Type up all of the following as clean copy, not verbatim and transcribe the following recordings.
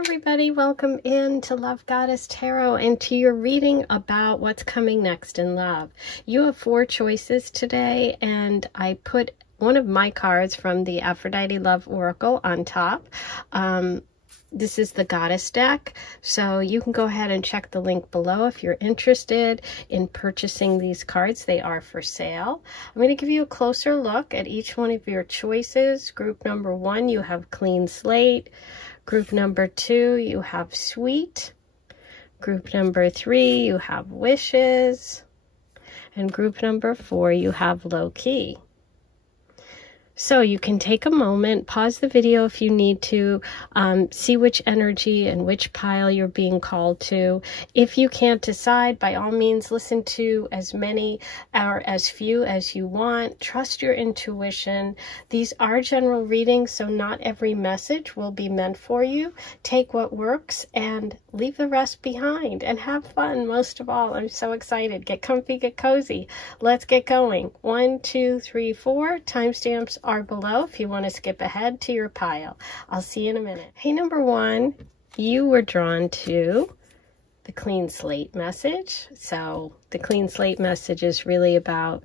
everybody, welcome in to Love Goddess Tarot and to your reading about what's coming next in love. You have 4 choices today, and I put one of my cards from the Aphrodite Love Oracle on top. This is the Goddess deck, so you can go ahead and check the link below if you're interested in purchasing these cards. They are for sale. I'm going to give you a closer look at each one of your choices. Group number 1, you have Clean Slate. Group number 2, you have Sweet. Group number 3, you have Wishes. And group number 4, you have Low Key. So you can take a moment, pause the video if you need to, see which energy and which pile you're being called to. If you can't decide, by all means, listen to as many or as few as you want. Trust your intuition. These are general readings, so not every message will be meant for you. Take what works and leave the rest behind and have fun. Most of all, I'm so excited. Get comfy, get cozy. Let's get going. 1, 2, 3, 4. Timestamps are below if you want to skip ahead to your pile. I'll see you in a minute. Hey, number 1, you were drawn to the Clean Slate message. So the Clean Slate message is really about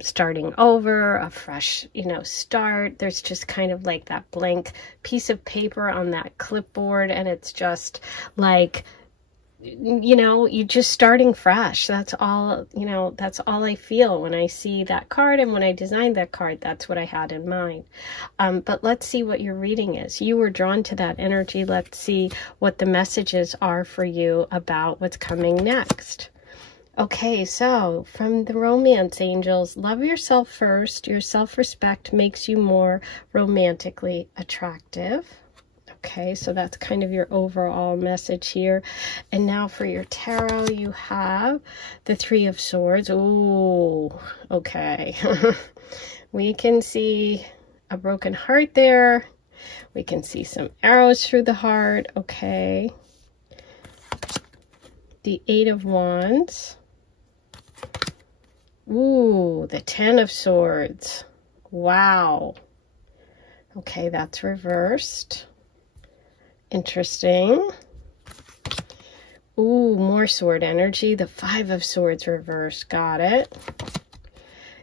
starting over, a fresh, start. There's just kind of like that blank piece of paper on that clipboard, and it's just like, you're just starting fresh. That's all, that's all I feel when I see that card. And when I designed that card, that's what I had in mind. But let's see what your reading is. You were drawn to that energy. Let's see what the messages are for you about what's coming next. Okay, so from the romance angels, love yourself first. Your self-respect makes you more romantically attractive. Okay, so that's kind of your overall message here. And now for your tarot, you have the 3 of Swords. Ooh, okay. We can see a broken heart there. We can see some arrows through the heart. Okay. The 8 of Wands. Ooh, the 10 of Swords. Wow. Okay, that's reversed. Interesting. Ooh, more sword energy. The 5 of Swords reversed. Got it.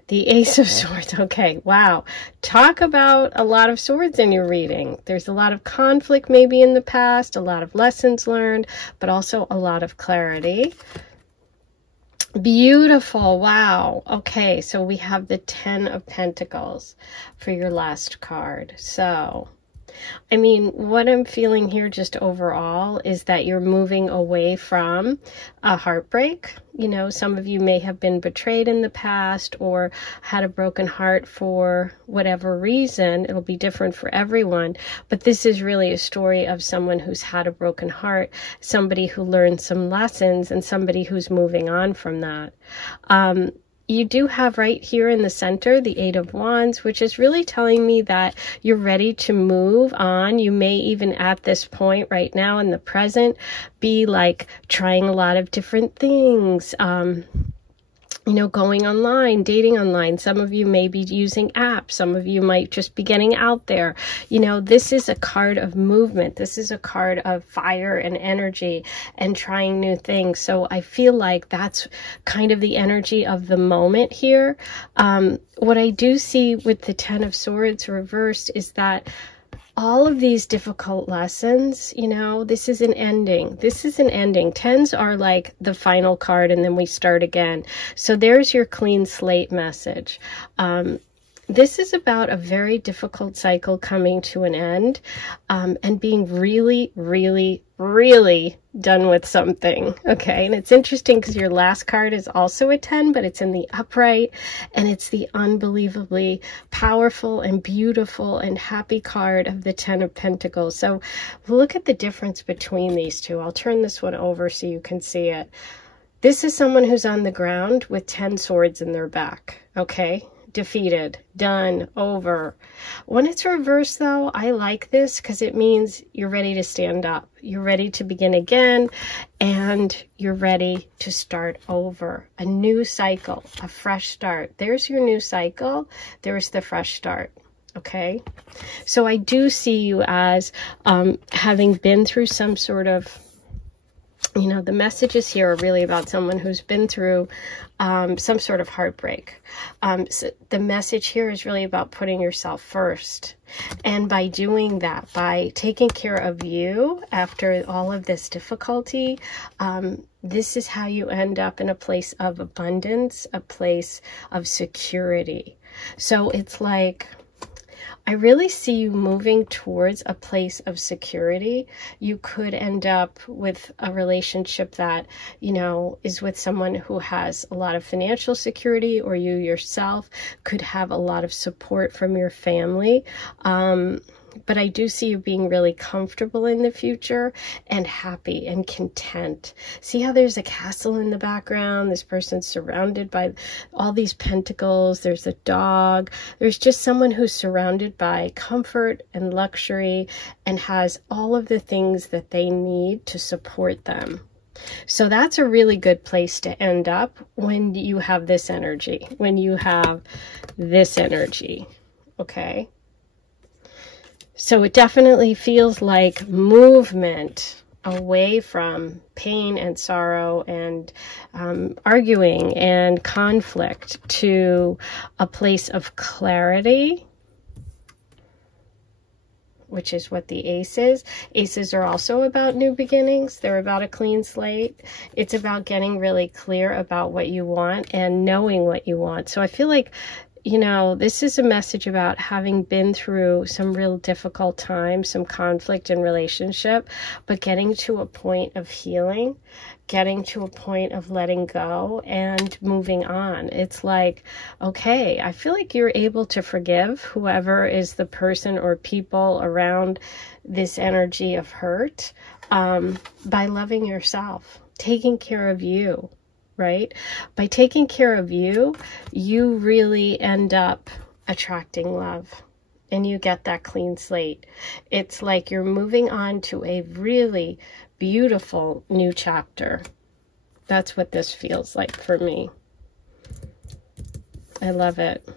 The Ace of Swords. Okay, wow. Talk about a lot of swords in your reading. There's a lot of conflict maybe in the past, a lot of lessons learned, but also a lot of clarity. Beautiful. Wow. Okay, so we have the 10 of Pentacles for your last card. So I mean, what I'm feeling here just overall is that you're moving away from a heartbreak. Some of you may have been betrayed in the past or had a broken heart for whatever reason. It'll be different for everyone. But this is really a story of someone who's had a broken heart, somebody who learned some lessons, and somebody who's moving on from that. You do have right here in the center the 8 of Wands, which is really telling me that you're ready to move on. You may even at this point right now in the present be like trying a lot of different things. Going online, dating online. Some of you may be using apps. Some of you might just be getting out there. This is a card of movement. This is a card of fire and energy and trying new things. So I feel like that's kind of the energy of the moment here. What I do see with the 10 of Swords reversed is that all of these difficult lessons, this is an ending. This is an ending. 10s are like the final card, and then we start again. So there's your clean slate message. This is about a very difficult cycle coming to an end, and being really, really, really done with something. Okay, and it's interesting because your last card is also a 10, but it's in the upright, and it's the unbelievably powerful and beautiful and happy card of the 10 of Pentacles. So look at the difference between these two. I'll turn this one over so you can see it. This is someone who's on the ground with 10 swords in their back. Okay, defeated, done, over. When it's reversed though, I like this because it means you're ready to stand up. You're ready to begin again, and you're ready to start over. A new cycle, a fresh start. There's your new cycle. There's the fresh start. Okay, so I do see you as having been through some sort of, you know, the messages here are really about someone who's been through some sort of heartbreak. So the message here is really about putting yourself first. And by doing that, by taking care of you after all of this difficulty, this is how you end up in a place of abundance, a place of security. So it's like, I really see you moving towards a place of security. You could end up with a relationship that, you know, is with someone who has a lot of financial security, or you yourself could have a lot of support from your family. But I do see you being really comfortable in the future and happy and content. See how there's a castle in the background? This person's surrounded by all these pentacles. There's a dog. There's just someone who's surrounded by comfort and luxury and has all of the things that they need to support them. So that's a really good place to end up when you have this energy, okay? So it definitely feels like movement away from pain and sorrow and arguing and conflict to a place of clarity, which is what the ace is. Aces are also about new beginnings. They're about a clean slate. It's about getting really clear about what you want and knowing what you want. So I feel like, you know, this is a message about having been through some real difficult times, some conflict in relationship, but getting to a point of healing, getting to a point of letting go and moving on. It's like, okay, I feel like you're able to forgive whoever is the person or people around this energy of hurt by loving yourself, taking care of you. Right? By taking care of you, you really end up attracting love and you get that clean slate. It's like you're moving on to a really beautiful new chapter. That's what this feels like for me. I love it.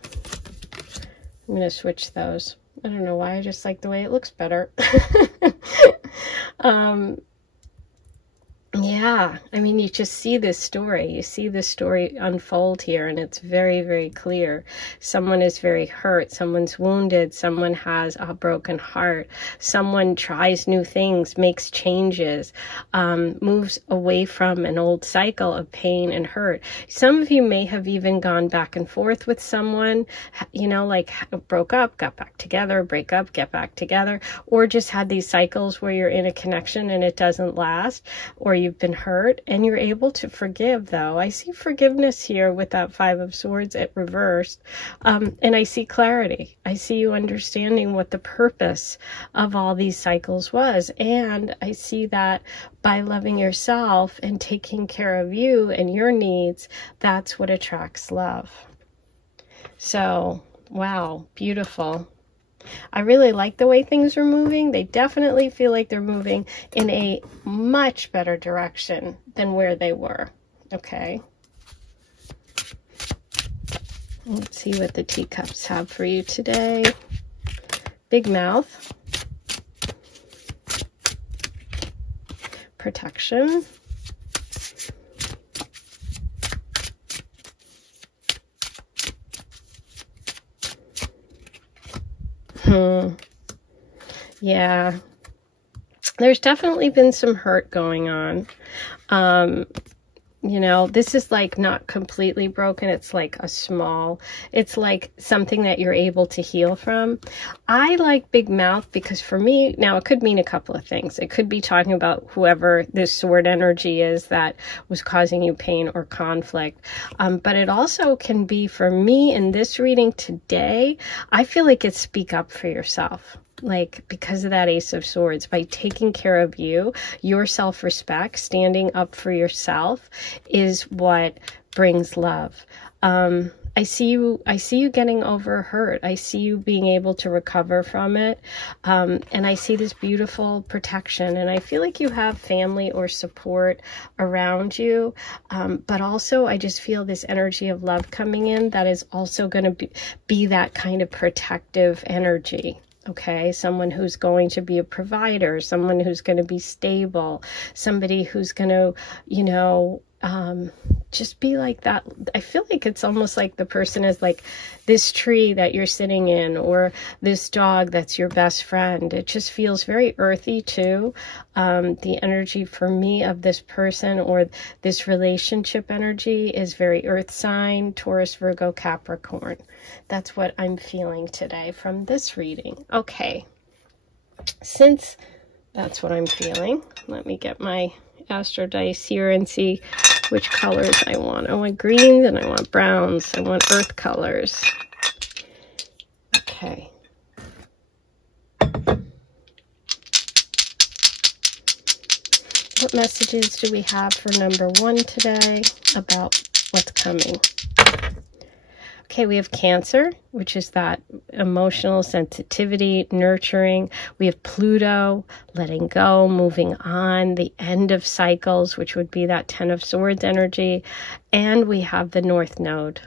I'm going to switch those. I don't know why, I just like the way it looks better. Yeah, I mean, you just see this story. You see this story unfold here, and it's very, very clear. Someone is very hurt. Someone's wounded. Someone has a broken heart. Someone tries new things, makes changes, moves away from an old cycle of pain and hurt. Some of you may have even gone back and forth with someone, you know, like broke up, got back together, break up, get back together, or just had these cycles where you're in a connection and it doesn't last, or you've been hurt and you're able to forgive. Though I see forgiveness here with that Five of Swords at reversed, and I see clarity. I see you understanding what the purpose of all these cycles was, and I see that by loving yourself and taking care of you and your needs, that's what attracts love. So wow, beautiful. I really like the way things are moving. They definitely feel like they're moving in a much better direction than where they were. Okay. Let's see what the teacups have for you today. Big mouth. Protection. Yeah, there's definitely been some hurt going on. You know, this is like not completely broken. It's like it's like something that you're able to heal from. I like big mouth because for me, now it could mean a couple of things. It could be talking about whoever this sword energy is that was causing you pain or conflict. But it also can be for me in this reading today, I feel like it's speak up for yourself. Like, because of that Ace of Swords, by taking care of you, your self-respect, standing up for yourself is what brings love. And I see you getting over hurt. I see you being able to recover from it. And I see this beautiful protection. And I feel like you have family or support around you. But also I just feel this energy of love coming in that is also going to be that kind of protective energy. Okay, someone who's going to be a provider, someone who's going to be stable, somebody who's going to, you know, just be like that. I feel like it's almost like the person is like this tree that you're sitting in, or this dog that's your best friend. It just feels very earthy too. The energy for me of this person or this relationship energy is very earth sign, Taurus, Virgo, Capricorn. That's what I'm feeling today from this reading. Okay, since that's what I'm feeling, let me get my Astro Dice here and see which colors I want. I want greens and I want browns. I want earth colors. Okay. What messages do we have for number 1 today about what's coming? Okay, we have Cancer, which is that emotional sensitivity, nurturing. We have Pluto, letting go, moving on, the end of cycles, which would be that 10 of Swords energy. And we have the North Node.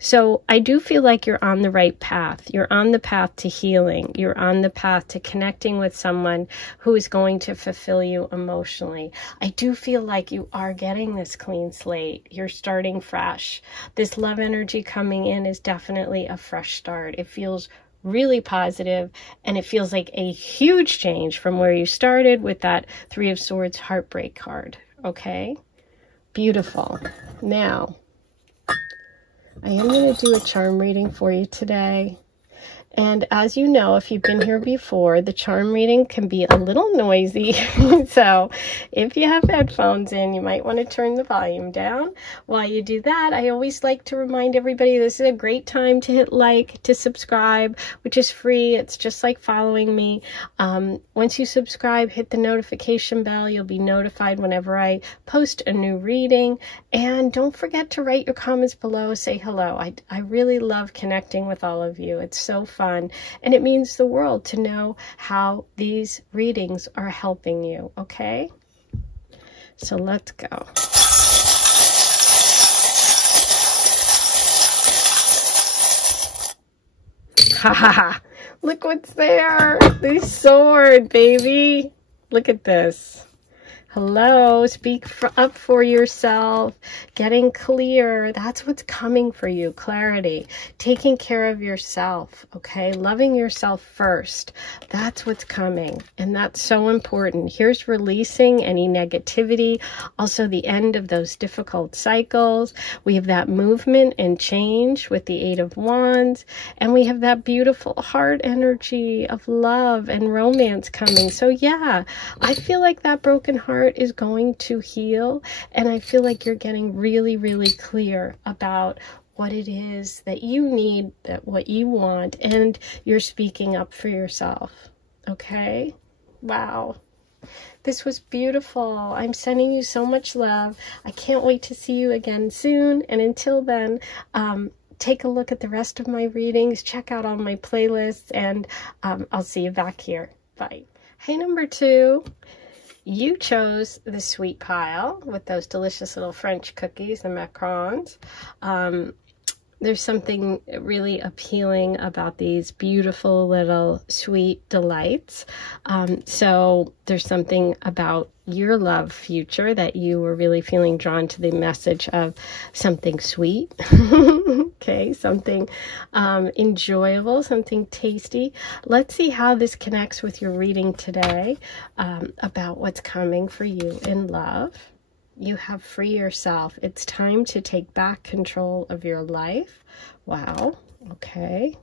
So I do feel like you're on the right path. You're on the path to healing. You're on the path to connecting with someone who is going to fulfill you emotionally. I do feel like you are getting this clean slate. You're starting fresh. This love energy coming in is definitely a fresh start. It feels really positive, and it feels like a huge change from where you started with that 3 of Swords heartbreak card. Okay? Beautiful. Now, I am going to do a charm reading for you today. And as you know, if you've been here before, the charm reading can be a little noisy. So if you have headphones in, you might want to turn the volume down. While you do that, I always like to remind everybody this is a great time to hit like, to subscribe, which is free. It's just like following me. Once you subscribe, hit the notification bell. You'll be notified whenever I post a new reading. And don't forget to write your comments below. Say hello. I really love connecting with all of you. It's so fun, and it means the world to know how these readings are helping you. Okay, so let's go. Ha ha ha! Look what's there. The sword, baby. Look at this. Hello, speak up for yourself, getting clear. That's what's coming for you, clarity, taking care of yourself, okay? Loving yourself first. That's what's coming, and that's so important. Here's releasing any negativity, also the end of those difficult cycles. We have that movement and change with the 8 of Wands, and we have that beautiful heart energy of love and romance coming. So yeah, I feel like that broken heart is going to heal, and I feel like you're getting really, really clear about what it is that you need, that what you want, and you're speaking up for yourself. Okay? Wow. This was beautiful. I'm sending you so much love. I can't wait to see you again soon, and until then, take a look at the rest of my readings, check out all my playlists, and I'll see you back here. Bye. Hey, number 2. You chose the sweet pile with those delicious little French cookies, the macarons. There's something really appealing about these beautiful little sweet delights. So there's something about your love future that you were really feeling drawn to the message of something sweet. Okay, something enjoyable, something tasty. Let's see how this connects with your reading today about what's coming for you in love. You have free yourself. It's time to take back control of your life. Wow. Okay.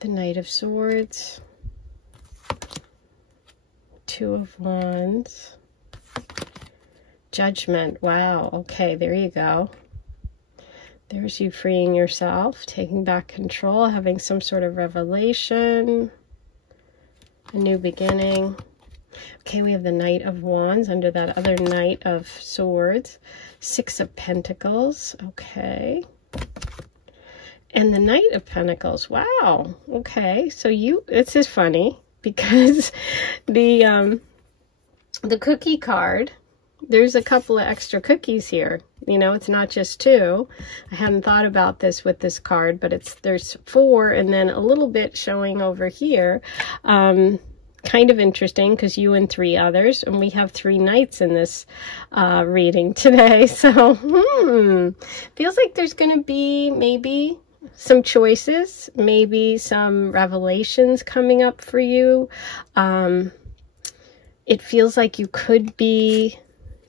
The Knight of Swords. 2 of Wands. Judgment. Wow. Okay, there you go. There's you freeing yourself, taking back control, having some sort of revelation, a new beginning. Okay, we have the Knight of Wands under that other Knight of Swords. Six of Pentacles. Okay. And the Knight of Pentacles. Wow. Okay. So this is funny because the cookie card, there's a couple of extra cookies here. You know, it's not just two. I hadn't thought about this with this card, but there's four and then a little bit showing over here. Kind of interesting because you and three others, and we have three knights in this reading today. So, feels like there's going to be maybe some choices, maybe some revelations coming up for you. It feels like you could be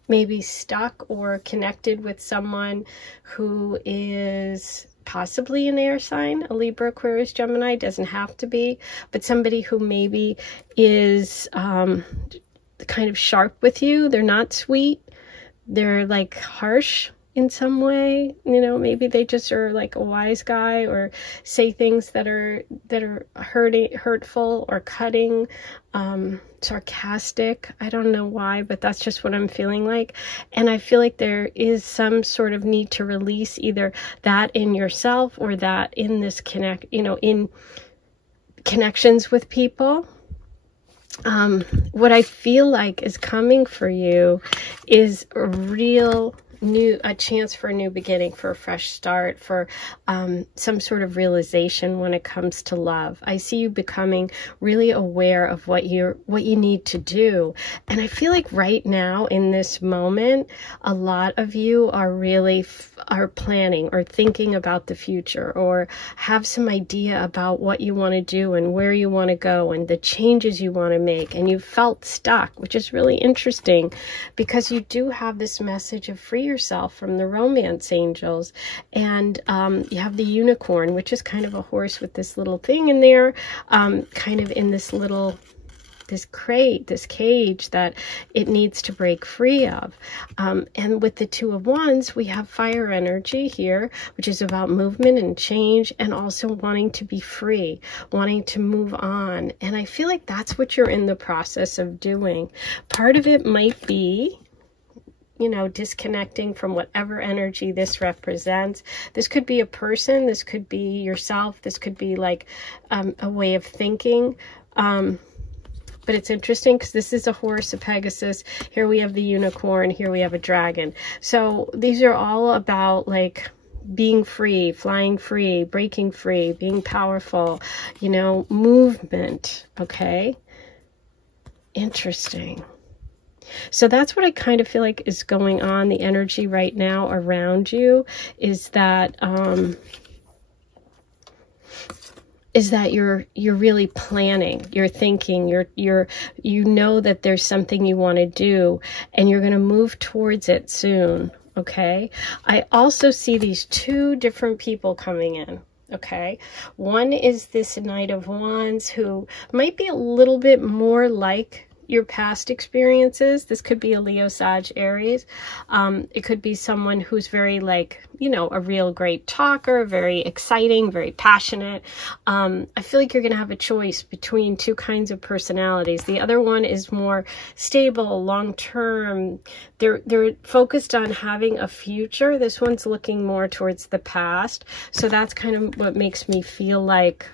maybe stuck or connected with someone who is possibly an air sign, a Libra, Aquarius, Gemini, doesn't have to be, but somebody who maybe is kind of sharp with you. They're not sweet. They're like harsh in some way. You know, maybe they just are like a wise guy or say things that are hurtful or cutting, sarcastic. I don't know why, but that's just what I'm feeling like. And I feel like there is some sort of need to release either that in yourself or that in this in connections with people. What I feel like is coming for you is a chance for a new beginning, for a fresh start, for some sort of realization when it comes to love. I see you becoming really aware of what you need to do. And I feel like right now in this moment, a lot of you are planning or thinking about the future or have some idea about what you want to do and where you want to go and the changes you want to make. And you felt stuck, which is really interesting because you do have this message of free yourself from the romance angels. And you have the unicorn, which is kind of a horse with this little thing in there, kind of in this crate, this cage that it needs to break free of. And with the Two of Wands, we have fire energy here, which is about movement and change and also wanting to be free, wanting to move on. And I feel like that's what you're in the process of doing. Part of it might be, you know, disconnecting from whatever energy this represents. This could be a person, this could be yourself, this could be like a way of thinking. But it's interesting because this is a horse, a Pegasus. Here we have the unicorn. Here we have a dragon. So these are all about like being free, flying free, breaking free, being powerful, you know, movement. Okay. Interesting. So that's what I kind of feel like is going on. The energy right now around you is that, you're really planning, you're thinking, you know that there's something you want to do and you're going to move towards it soon. Okay. I also see these two different people coming in. Okay. One is this Knight of Wands who might be a little bit more like your past experiences. This could be a Leo, Sag, Aries. It could be someone who's very like, you know, a real great talker, very exciting, very passionate. I feel like you're going to have a choice between two kinds of personalities. The other one is more stable, long-term. They're focused on having a future. This one's looking more towards the past. So that's kind of what makes me feel like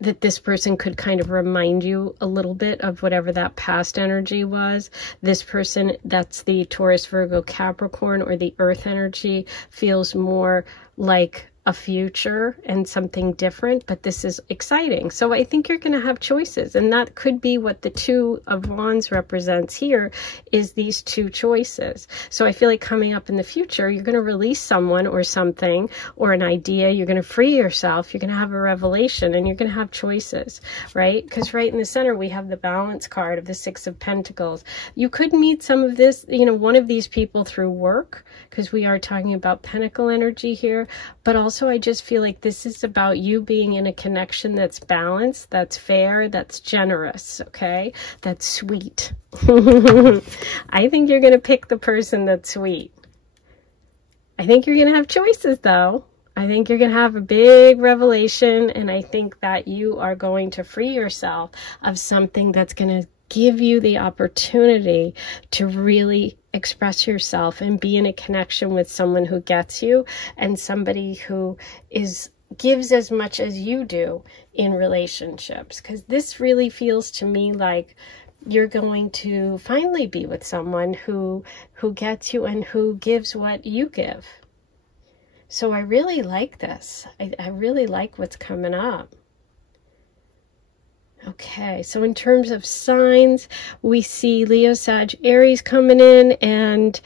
that this person could kind of remind you a little bit of whatever that past energy was. This person, that's the Taurus, Virgo, Capricorn, or the earth energy, feels more like a future and something different, but this is exciting. So I think you're going to have choices, and that could be what the Two of Wands represents here, is these two choices. So I feel like coming up in the future, you're going to release someone or something or an idea. You're going to free yourself. You're going to have a revelation, and you're going to have choices, right? Because right in the center, we have the Balance card of the Six of Pentacles. You could meet some of this, you know, one of these people through work, because we are talking about Pentacle energy here, but also I just feel like this is about you being in a connection that's balanced, that's fair, that's generous, okay? That's sweet. I think you're going to pick the person that's sweet. I think you're going to have choices, though. I think you're going to have a big revelation, and I think that you are going to free yourself of something that's going to give you the opportunity to really express yourself and be in a connection with someone who gets you and somebody who gives as much as you do in relationships. Because this really feels to me like you're going to finally be with someone who gets you and who gives what you give. So I really like this. I really like what's coming up. Okay, so in terms of signs, we see Leo, Sag, Aries coming in, and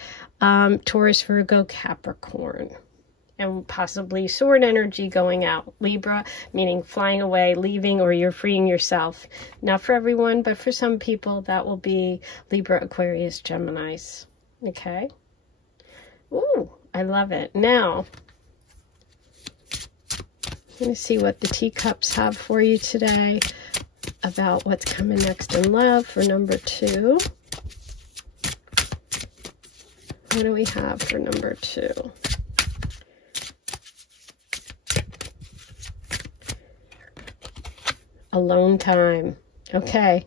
Taurus, Virgo, Capricorn. And possibly sword energy going out. Libra, meaning flying away, leaving, or you're freeing yourself. Not for everyone, but for some people, that will be Libra, Aquarius, Geminis. Okay? Ooh, I love it. Now, let me see what the teacups have for you today about what's coming next in love for number 2. What do we have for number 2? Alone time. Okay.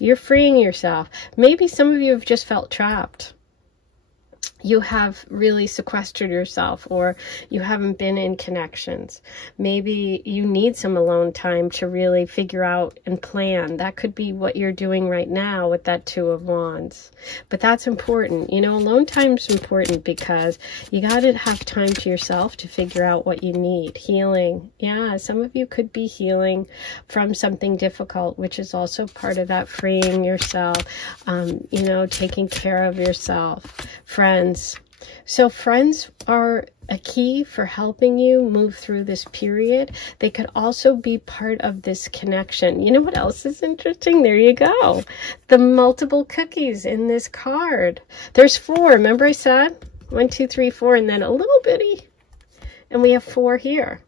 You're freeing yourself. Maybe some of you have just felt trapped. You have really sequestered yourself, or you haven't been in connections. Maybe you need some alone time to really figure out and plan. That could be what you're doing right now with that 2 of Wands. But that's important. You know, alone time is important because you got to have time to yourself to figure out what you need. Healing. Yeah, some of you could be healing from something difficult, which is also part of that freeing yourself, you know, taking care of yourself. Friends. So friends are a key for helping you move through this period. They could also be part of this connection. You know what else is interesting? There you go. The multiple cookies in this card. There's 4. Remember I said 1, 2, 3, 4, and then a little bitty. And we have 4 here.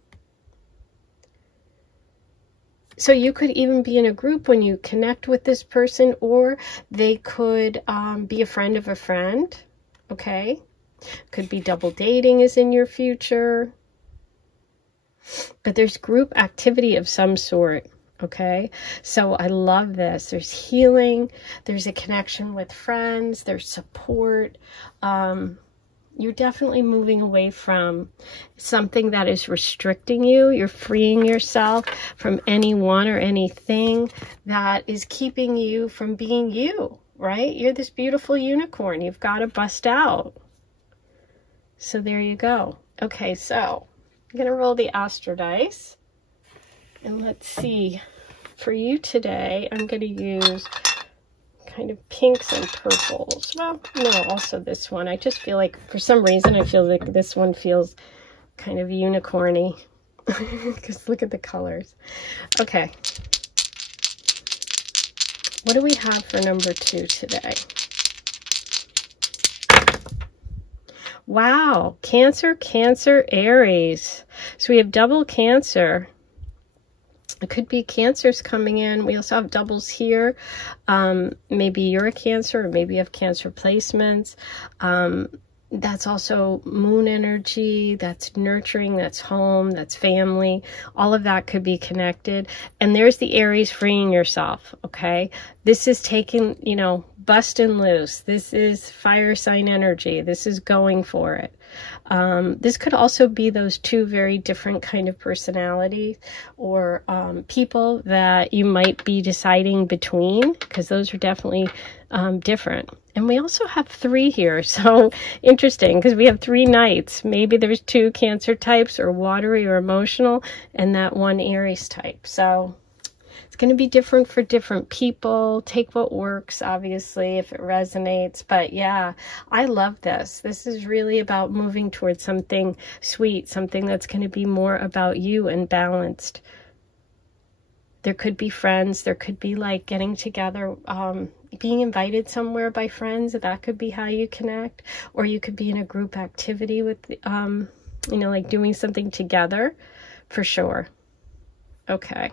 So you could even be in a group when you connect with this person, or they could be a friend of a friend. Okay, could be double dating is in your future, but there's group activity of some sort. Okay, so I love this. There's healing, there's a connection with friends, there's support. You're definitely moving away from something that is restricting you. You're freeing yourself from anyone or anything that is keeping you from being you. Right? You're this beautiful unicorn. You've got to bust out. So there you go. Okay, so I'm going to roll the Astro dice. And let's see. For you today, I'm going to use kind of pinks and purples. Well, no, also this one. I just feel like, for some reason, I feel like this one feels kind of unicorny. Because look at the colors. Okay. What do we have for number 2 today? Wow, Cancer, Cancer, Aries. So we have double Cancer. It could be Cancers coming in. We also have doubles here. Maybe you're a Cancer, or maybe you have Cancer placements. That's also moon energy, that's nurturing, that's home, that's family. All of that could be connected. And there's the Aries freeing yourself, okay? This is taking, you know, busting loose. This is fire sign energy. This is going for it. This could also be those 2 very different kind of personalities, or people that you might be deciding between, because those are definitely different. And we also have 3 here, so interesting, because we have 3 knights. Maybe there's 2 Cancer types, or watery or emotional, and that 1 Aries type. So it's going to be different for different people. Take what works, obviously, if it resonates. But yeah, I love this. This is really about moving towards something sweet, something that's going to be more about you and balanced. There could be friends. There could be like getting together, being invited somewhere by friends. That could be how you connect. Or you could be in a group activity with, you know, like doing something together, for sure. Okay.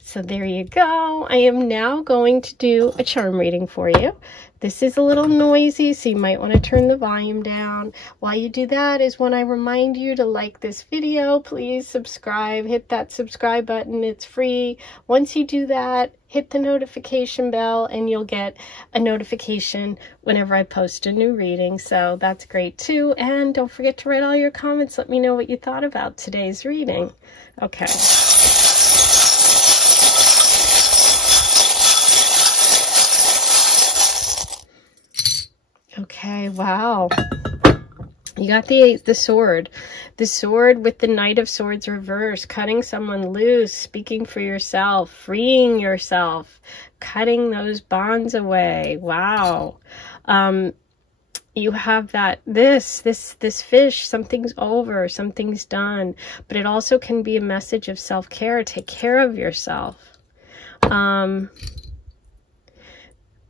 So there you go. I am now going to do a charm reading for you. This is a little noisy, so you might want to turn the volume down. While you do that is when I remind you to like this video. Please subscribe. Hit that subscribe button. It's free. Once you do that, hit the notification bell and you'll get a notification whenever I post a new reading. So that's great too. And don't forget to write all your comments. Let me know what you thought about today's reading. Okay. Okay, wow. You got the sword. The sword with the Knight of Swords reversed, cutting someone loose, speaking for yourself, freeing yourself, cutting those bonds away. Wow. You have that, this fish, something's over, something's done, but it also can be a message of self-care. Take care of yourself.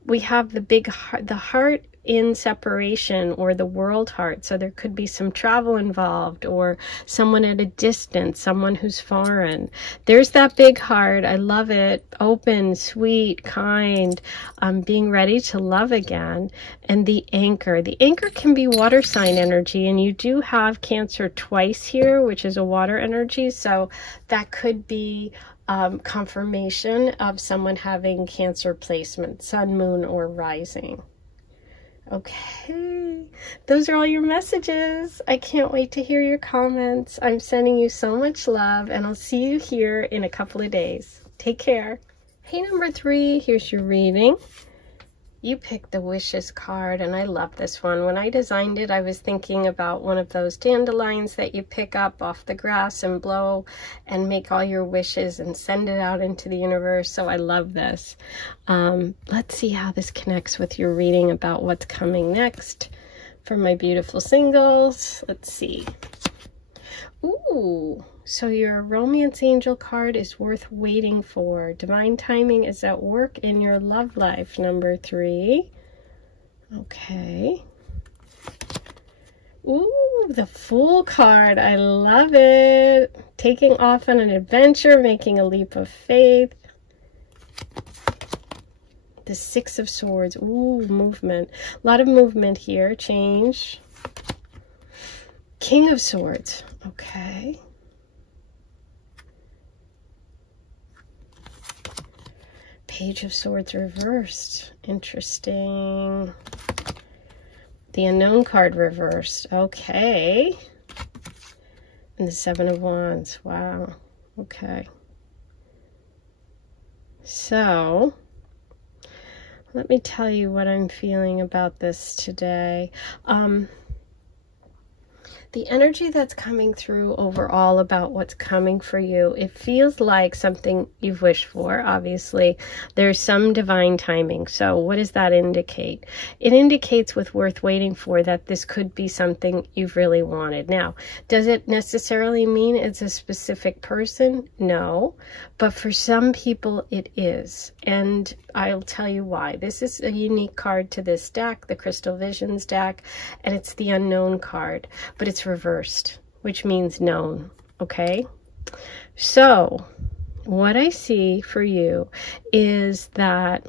We have the big heart, the heart in separation, or the world heart. So there could be some travel involved, or someone at a distance, someone who's foreign. There's that big heart. I love it. Open, sweet, kind, being ready to love again. And the anchor. The anchor can be water sign energy, and you do have Cancer twice here, which is a water energy. So that could be confirmation of someone having Cancer placement, sun, moon, or rising. Okay, those are all your messages. I can't wait to hear your comments. I'm sending you so much love, and I'll see you here in a couple of days. Take care. Hey, number 3, here's your reading. You picked the wishes card, and I love this one. When I designed it, I was thinking about one of those dandelions that you pick up off the grass and blow and make all your wishes and send it out into the universe. So I love this. Let's see how this connects with your reading about what's coming next for my beautiful singles. Let's see. Ooh, so your romance angel card is worth waiting for. Divine timing is at work in your love life, number 3. Okay. Ooh, the Fool card. I love it. Taking off on an adventure, making a leap of faith. The 6 of Swords. Ooh, movement. A lot of movement here. Change. King of Swords. Okay. Page of Swords reversed. Interesting. The Unknown card reversed. Okay. And the 7 of Wands. Wow. Okay. So, let me tell you what I'm feeling about this today. The energy that's coming through overall about what's coming for you, it feels like something you've wished for. Obviously, there's some divine timing. So what does that indicate? It indicates with worth waiting for that this could be something you've really wanted. Now, does it necessarily mean it's a specific person? No. But for some people, it is. And I'll tell you why. This is a unique card to this deck, the Crystal Visions deck, and it's the Unknown card. But it's reversed, which means known. Okay, so what I see for you is that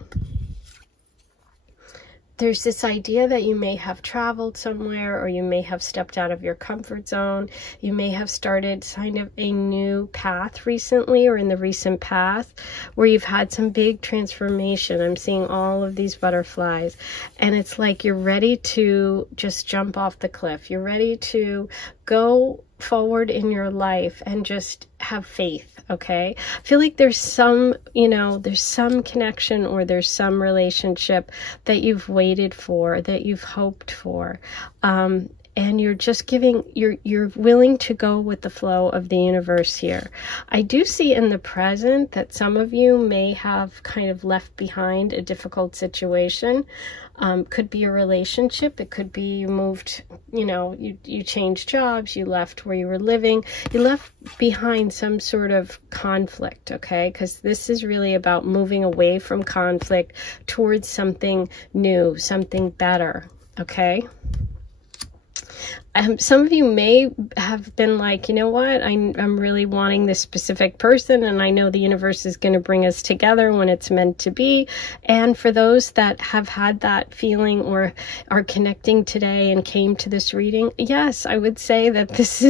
there's this idea that you may have traveled somewhere, or you may have stepped out of your comfort zone. You may have started kind of a new path recently, or in the recent past, where you've had some big transformation. I'm seeing all of these butterflies, and it's like you're ready to just jump off the cliff. You're ready to go forward in your life and just have faith. Okay, I feel like there's some, there's some connection, or there's some relationship that you've waited for, that you've hoped for, and you're just giving, you're willing to go with the flow of the universe here. I do see in the present that some of you may have kind of left behind a difficult situation. Could be a relationship. It could be you moved, you changed jobs, you left where you were living, you left behind some sort of conflict, okay? Because this is really about moving away from conflict towards something new, something better, okay? Some of you may have been like, you know what, I'm really wanting this specific person, and I know the universe is going to bring us together when it's meant to be. And for those that have had that feeling or are connecting today and came to this reading, yes, I would say that this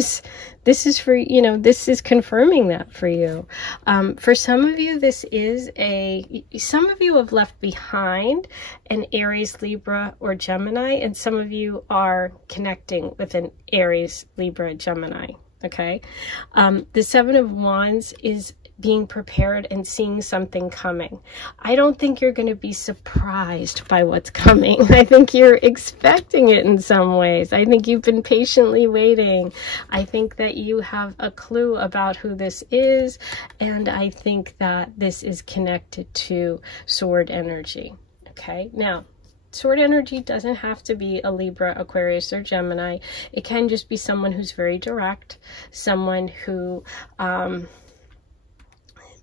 is for, you know, this is confirming that for you. For some of you, some of you have left behind an Aries, Libra, or Gemini, and some of you are connecting with an Aries, Libra, Gemini. Okay. The Seven of Wands is being prepared and seeing something coming. I don't think you're going to be surprised by what's coming. I think you're expecting it in some ways. I think you've been patiently waiting. I think that you have a clue about who this is, and I think that this is connected to sword energy. Okay, now, sword energy doesn't have to be a Libra, Aquarius, or Gemini. It can just be someone who's very direct, someone who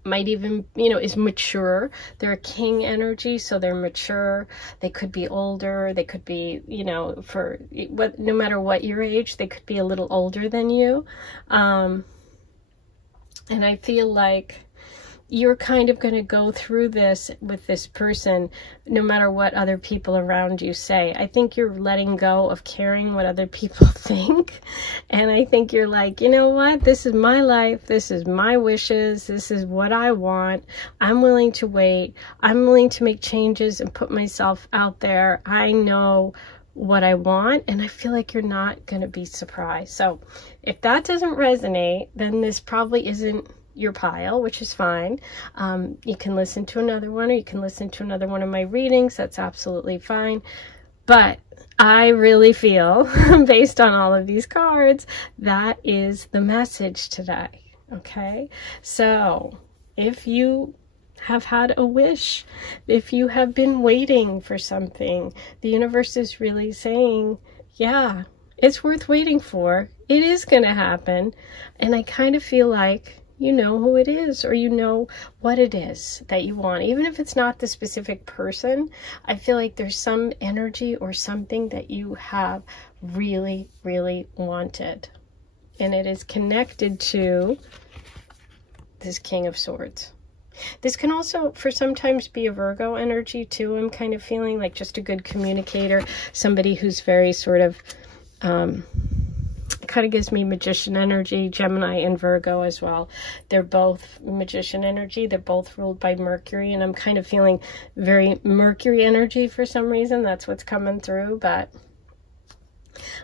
might even, you know, is mature. They're a king energy, so they're mature. They could be older. They could be, you know, no matter what your age, they could be a little older than you. And I feel like you're kind of going to go through this with this person no matter what other people around you say. I think you're letting go of caring what other people think. And I think you're like, you know what? This is my life. This is my wishes. This is what I want. I'm willing to wait. I'm willing to make changes and put myself out there. I know what I want, and I feel like you're not going to be surprised. So if that doesn't resonate, then this probably isn't your pile, which is fine. You can listen to another one, or you can listen to another one of my readings. That's absolutely fine. But I really feel, based on all of these cards, that is the message today. Okay? So if you have had a wish, if you have been waiting for something, the universe is really saying, yeah, it's worth waiting for. It is going to happen. And I kind of feel like you know who it is, or you know what it is that you want. Even if it's not the specific person, I feel like there's some energy or something that you have really, really wanted. And it is connected to this King of Swords. This can also, for sometimes, be a Virgo energy too. I'm kind of feeling like just a good communicator, somebody who's very sort of, kind of gives me magician energy. Gemini and Virgo as well. They're both magician energy. They're both ruled by Mercury, and I'm kind of feeling very Mercury energy for some reason. That's what's coming through. But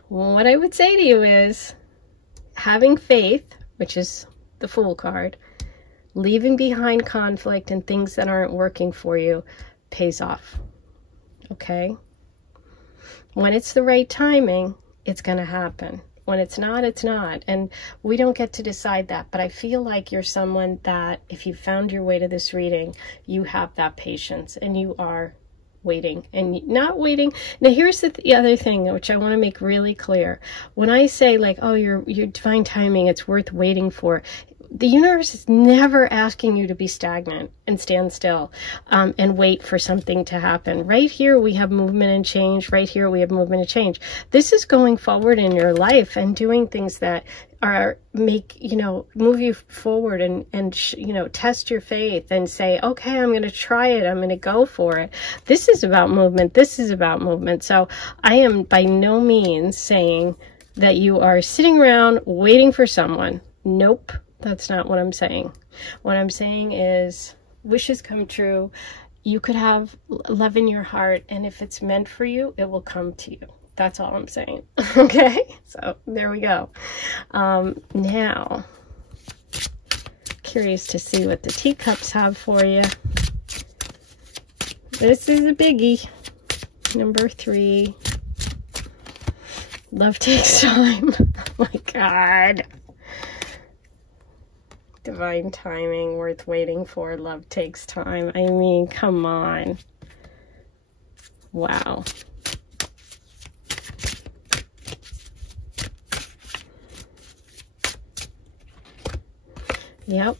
what I would say to you is having faith, which is the Fool card, leaving behind conflict and things that aren't working for you pays off. Okay? When it's the right timing, it's going to happen. When it's not, it's not. And we don't get to decide that. But I feel like you're someone that, if you found your way to this reading, you have that patience and you are waiting and not waiting. Now, here's the other thing, which I want to make really clear. When I say like, oh, your divine timing, it's worth waiting for, the universe is never asking you to be stagnant and stand still and wait for something to happen. Right here, we have movement and change. Right here, we have movement and change. This is going forward in your life and doing things that are move you forward and test your faith and say, okay, I'm going to try it. I'm going to go for it. This is about movement. This is about movement. So I am by no means saying that you are sitting around waiting for someone. Nope. That's not what I'm saying. What I'm saying is wishes come true. You could have love in your heart, and if it's meant for you, it will come to you. That's all I'm saying. Okay? So there we go. Now, curious to see what the teacups have for you. This is a biggie. Number 3. Love takes time. Oh my God. Divine timing, worth waiting for. Love takes time. I mean, come on. Wow. Yep.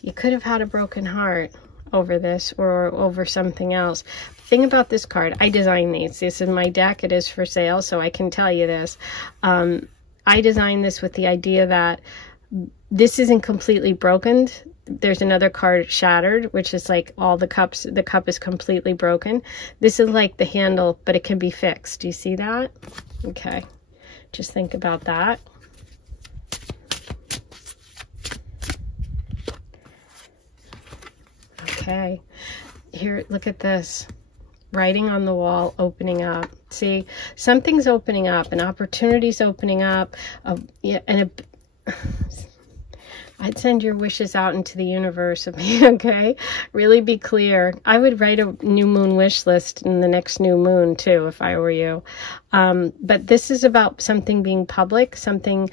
You could have had a broken heart over this or over something else, thing about this card, I designed these. This is my deck. It is for sale, so I can tell you this. I designed this with the idea that this isn't completely broken. There's another card, Shattered, which is like all the cups. The cup is completely broken. This is like the handle, but it can be fixed. Do you see that? Okay. Just think about that. Okay. Here, look at this. Writing on the wall, opening up. See, something's opening up, an opportunity's opening up, I'd send your wishes out into the universe, okay? Really be clear. I would write a new moon wish list in the next new moon, too, if I were you. But this is about something being public, something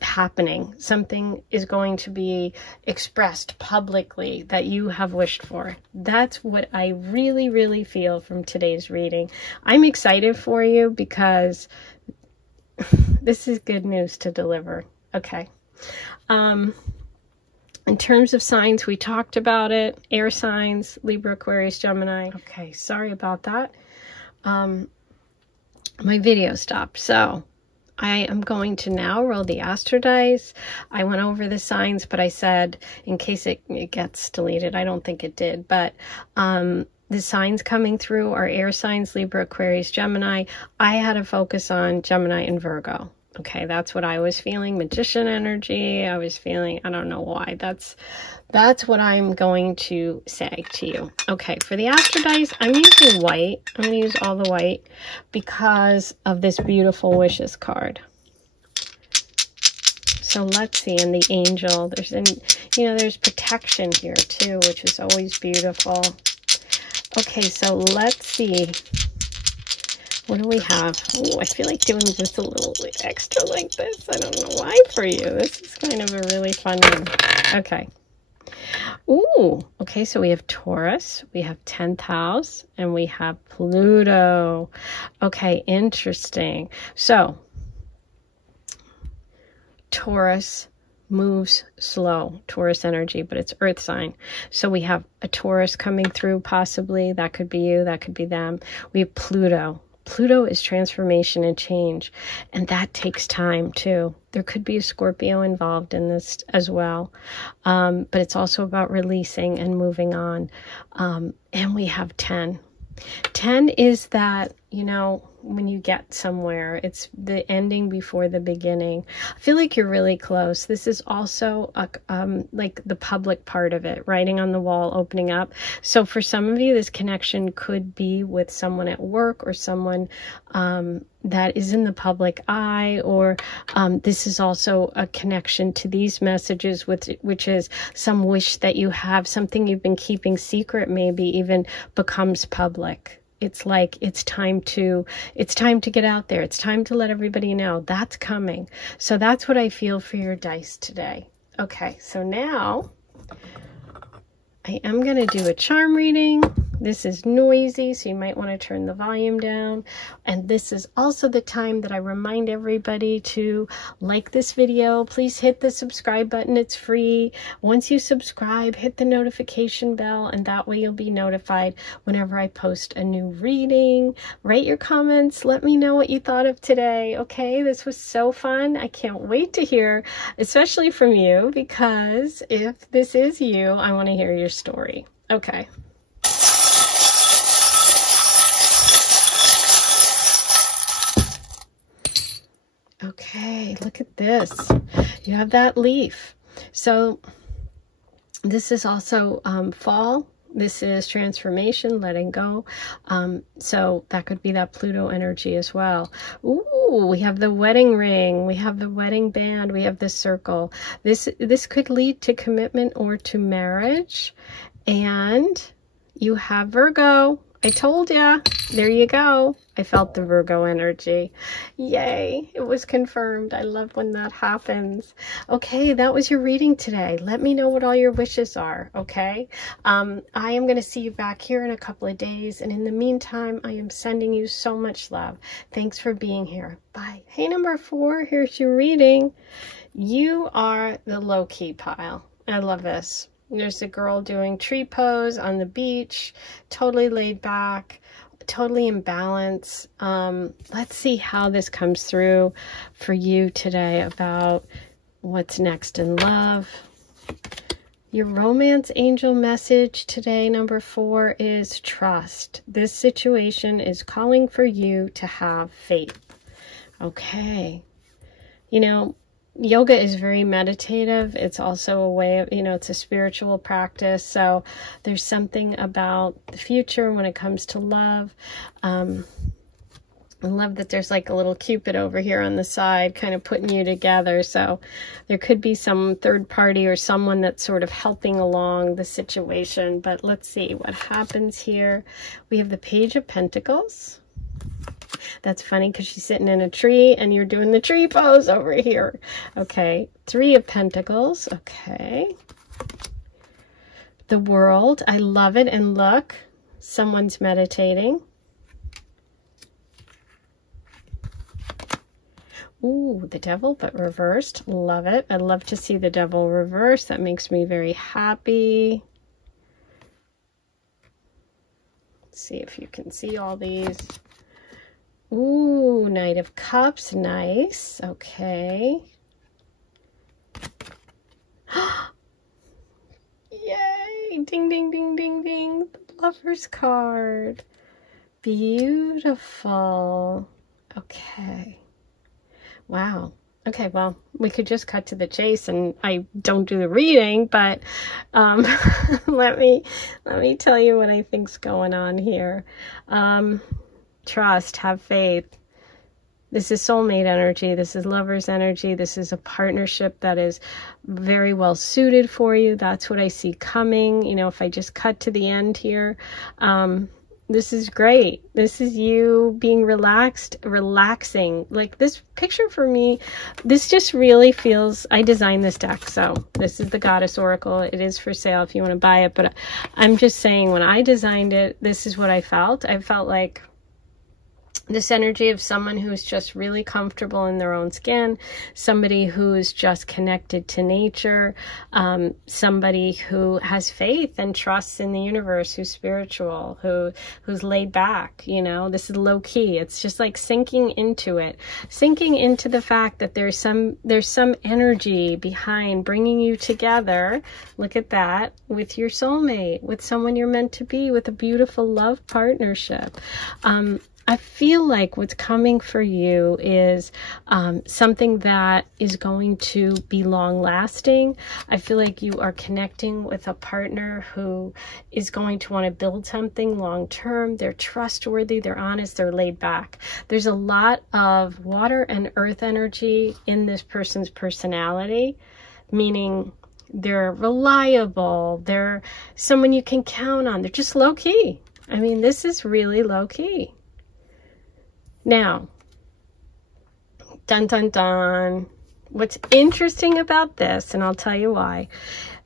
happening. Something is going to be expressed publicly that you have wished for. That's what I really, really feel from today's reading. I'm excited for you because this is good news to deliver. Okay. In terms of signs, we talked about it. Air signs, Libra, Aquarius, Gemini. Okay, sorry about that. My video stopped. So I am going to now roll the Astro dice. I went over the signs, but I said, in case it gets deleted, I don't think it did, but the signs coming through are air signs, Libra, Aquarius, Gemini. I had to focus on Gemini and Virgo. Okay, that's what I was feeling. Magician energy. I was feeling, I don't know why. That's what I'm going to say to you. Okay, for the Astro dice, I'm using white. I'm going to use all the white because of this beautiful wishes card. So let's see, and the angel. There's protection here too, which is always beautiful. Okay, so let's see. What do we have? Oh, I feel like doing just a little extra like this. I don't know why for you. This is kind of a really fun one. Okay. Ooh, okay, so we have Taurus, we have 10th house, and we have Pluto. Okay, interesting. So, Taurus moves slow, Taurus energy, but it's earth sign. So we have a Taurus coming through, possibly. That could be you, that could be them. We have Pluto. Pluto is transformation and change, and that takes time too. There could be a Scorpio involved in this as well, but it's also about releasing and moving on. And we have 10. 10 is that, when you get somewhere, it's the ending before the beginning. I feel like you're really close. This is also like the public part of it, writing on the wall, opening up. So for some of you, this connection could be with someone at work or someone that is in the public eye, or this is also a connection to these messages, which is some wish that you have, something you've been keeping secret, maybe even becomes public. It's like it's time to get out there. It's time to let everybody know that's coming. So that's what I feel for your dice today. Okay, so now I am going to do a charm reading. This is noisy, so you might want to turn the volume down. And this is also the time that I remind everybody to like this video. Please hit the subscribe button. It's free. Once you subscribe, hit the notification bell, and that way you'll be notified whenever I post a new reading. Write your comments. Let me know what you thought of today. Okay, this was so fun. I can't wait to hear, especially from you, because if this is you, I want to hear your story. Okay. Okay, look at this. You have that leaf. So this is also fall. This is transformation, letting go. So that could be that Pluto energy as well. Ooh, we have the wedding ring. We have the wedding band. We have the circle. This could lead to commitment or to marriage. And you have Virgo. I told ya. There you go. I felt the Virgo energy. Yay. It was confirmed. I love when that happens. Okay, that was your reading today. Let me know what all your wishes are, okay? I am going to see you back here in a couple of days. And in the meantime, I am sending you so much love. Thanks for being here. Bye. Hey, number 4, here's your reading. You are the low-key pile. I love this. There's a girl doing tree pose on the beach, totally laid back, totally in balance. Let's see how this comes through for you today about what's next in love. Your romance angel message today, number 4, is trust. This situation is calling for you to have faith. Okay. You know, yoga is very meditative. It's also a way of, it's a spiritual practice. So there's something about the future when it comes to love. I love that there's like a little Cupid over here on the side kind of putting you together. So there could be some third party or someone that's sort of helping along the situation. But let's see what happens here. We have the Page of Pentacles. That's funny because she's sitting in a tree and you're doing the tree pose over here. Okay. 3 of Pentacles. Okay. The World. I love it. And look, someone's meditating. Ooh, the Devil, but reversed. Love it. I love to see the Devil reversed. That makes me very happy. Let's see if you can see all these. Ooh, Knight of Cups. Nice. Okay. Yay. Ding, ding, ding, ding, ding. The Lover's card. Beautiful. Okay. Wow. Okay, well, we could just cut to the chase, and I don't do the reading, but let me tell you what I think's going on here. Trust, have faith. This is soulmate energy. This is lover's energy. This is a partnership that is very well suited for you. That's what I see coming. You know, if I just cut to the end here, this is great. This is you being relaxing. Like this picture for me, this just really feels, I designed this deck. So this is the Goddess Oracle. It is for sale if you want to buy it. But I'm just saying when I designed it, this is what I felt. I felt like this energy of someone who's just really comfortable in their own skin, somebody who's just connected to nature, somebody who has faith and trusts in the universe, who's spiritual, who's laid back. You know, this is low key. It's just like sinking into it, sinking into the fact that there's some energy behind bringing you together. Look at that, with your soulmate, with someone you're meant to be, with a beautiful love partnership. I feel like what's coming for you is something that is going to be long lasting. I feel like you are connecting with a partner who is going to want to build something long term. They're trustworthy, they're honest, they're laid back. There's a lot of water and earth energy in this person's personality, meaning they're reliable, they're someone you can count on. They're just low key. I mean, this is really low key. Now, dun, dun, dun. What's interesting about this, and I'll tell you why,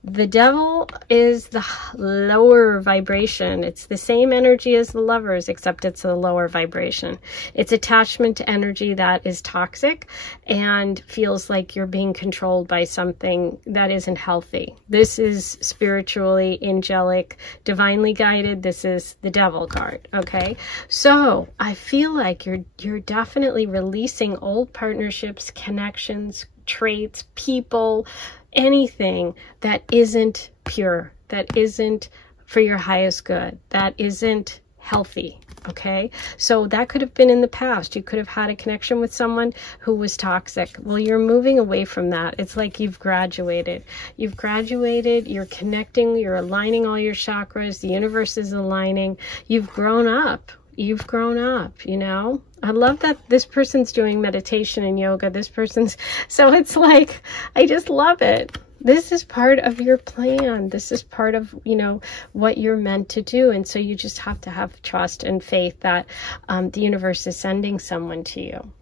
the Devil is the lower vibration. It's the same energy as the Lovers, except it's a lower vibration. It's attachment to energy that is toxic and feels like you're being controlled by something that isn't healthy. This is spiritually, angelic, divinely guided. This is the Devil card, okay? So I feel like you're definitely releasing old partnerships, connections, traits, people, anything that isn't pure, that isn't for your highest good, that isn't healthy, okay? So that could have been in the past. You could have had a connection with someone who was toxic. Well, you're moving away from that. It's like you've graduated. You've graduated, you're connecting, you're aligning all your chakras, the universe is aligning. You've grown up. You've grown up, you know? I love that this person's doing meditation and yoga. This person's, so it's like, I just love it. This is part of your plan. This is part of, you know, what you're meant to do. And so you just have to have trust and faith that the universe is sending someone to you.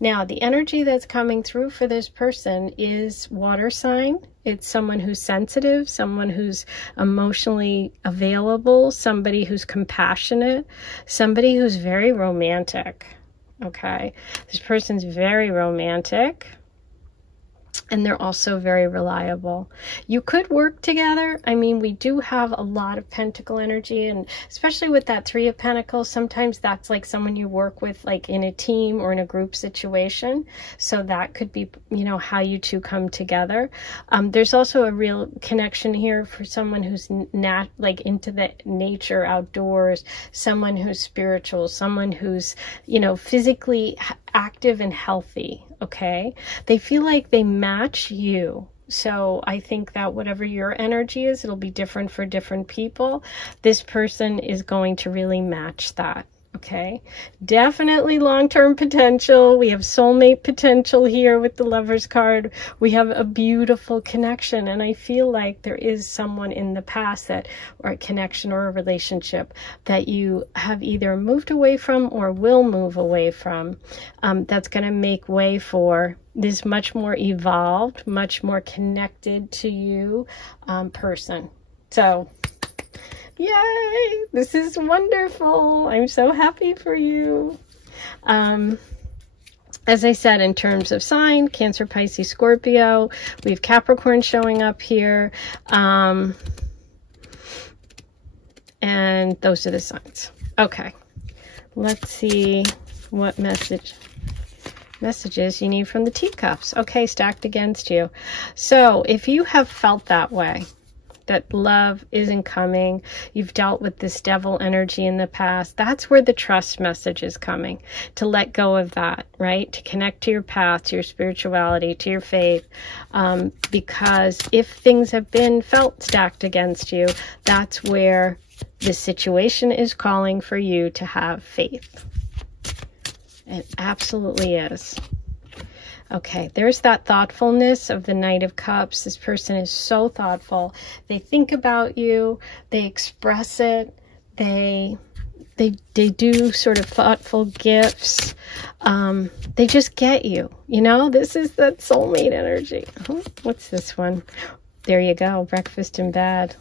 Now, the energy that's coming through for this person is water sign. It's someone who's sensitive, someone who's emotionally available, somebody who's compassionate, somebody who's very romantic, okay? This person's very romantic. And they're also very reliable. You could work together. I mean, we do have a lot of pentacle energy, and especially with that 3 of Pentacles, sometimes that's like someone you work with like in a team or in a group situation. So that could be, you know, how you two come together. There's also a real connection here for someone who's like into the nature, outdoors, someone who's spiritual, someone who's, you know, physically active and healthy. Okay, they feel like they match you. So I think that whatever your energy is, it'll be different for different people. This person is going to really match that. Okay, definitely long-term potential. We have soulmate potential here with the Lovers card. We have a beautiful connection, and I feel like there is someone in the past that, or a connection or a relationship that you have either moved away from or will move away from, that's going to make way for this much more evolved, much more connected to you person. So yay! This is wonderful. I'm so happy for you. As I said, in terms of sign, Cancer, Pisces, Scorpio, we have Capricorn showing up here. And those are the signs. Okay. Let's see what messages you need from the teacups. Okay, stacked against you. So if you have felt that way, that love isn't coming, you've dealt with this devil energy in the past, that's where the trust message is coming. To let go of that, right? To connect to your path, to your spirituality, to your faith. Because if things have been felt stacked against you, that's where the situation is calling for you to have faith. It absolutely is. Okay, there's that thoughtfulness of the Knight of Cups. This person is so thoughtful. They think about you. They express it. They do sort of thoughtful gifts. They just get you. You know, this is that soulmate energy. What's this one? There you go. Breakfast in bed.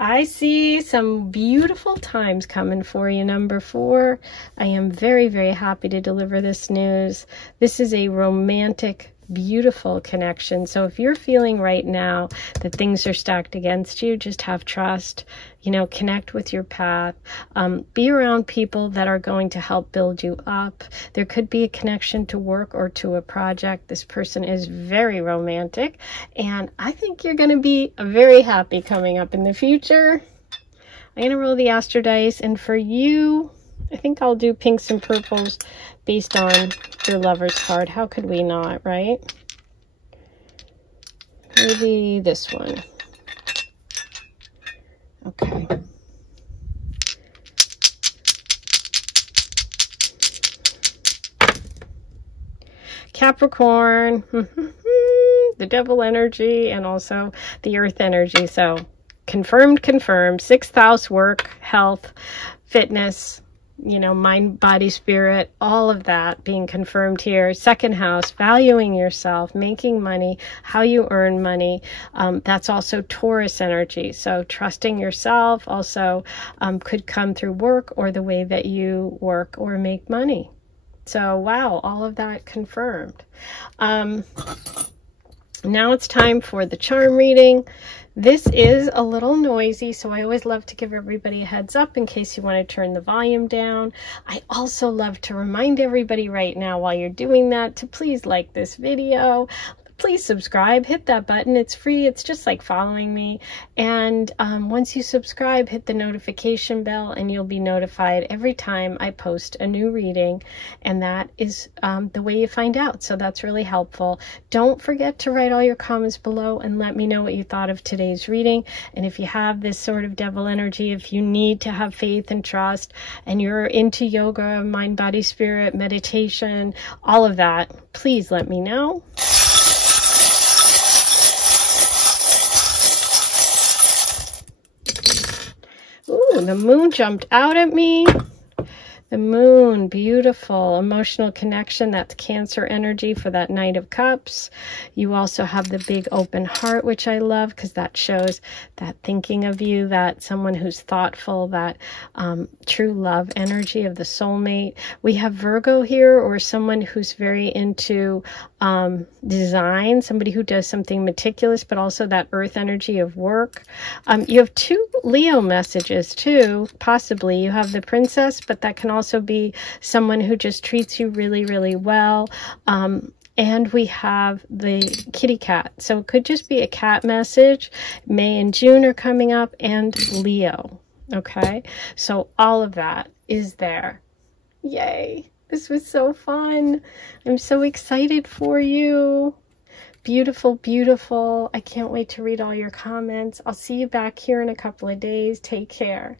I see some beautiful times coming for you, number 4. I am very, very happy to deliver this news. This is a romantic, beautiful connection. So if you're feeling right now that things are stacked against you, just have trust, you know, connect with your path, be around people that are going to help build you up. There could be a connection to work or to a project. This person is very romantic, and I think you're going to be very happy coming up in the future. I'm going to roll the Astro dice, and for you, I think I'll do pinks and purples based on your Lover's card. How could we not, right? Maybe this one. Okay. Capricorn, the devil energy, and also the earth energy. So confirmed. 6th house, work, health, fitness, you know, mind, body, spirit, all of that being confirmed here. 2nd house, valuing yourself, making money, how you earn money. That's also Taurus energy. So trusting yourself also could come through work or the way that you work or make money. So wow, all of that confirmed. Now it's time for the charm reading. This is a little noisy, so I always love to give everybody a heads up in case you want to turn the volume down. I also love to remind everybody right now while you're doing that to please like this video. Please subscribe, hit that button. It's free. It's just like following me. And once you subscribe, hit the notification bell and you'll be notified every time I post a new reading. And that is the way you find out. So that's really helpful. Don't forget to write all your comments below and let me know what you thought of today's reading. And if you have this sort of devil energy, if you need to have faith and trust, and you're into yoga, mind, body, spirit, meditation, all of that, please let me know. Ooh, the moon jumped out at me. The moon, beautiful. Emotional connection, that's Cancer energy for that Knight of Cups. You also have the big open heart, which I love because that shows that thinking of you, that someone who's thoughtful, that true love energy of the soulmate. We have Virgo here, or someone who's very into design, somebody who does something meticulous, but also that earth energy of work. You have 2 Leo messages too, possibly. You have the Princess, but that can also be someone who just treats you really, really well. And we have the kitty cat. So it could just be a cat message. May and June are coming up, and Leo. Okay, so all of that is there. Yay, this was so fun. I'm so excited for you. Beautiful, beautiful. I can't wait to read all your comments. I'll see you back here in a couple of days. Take care.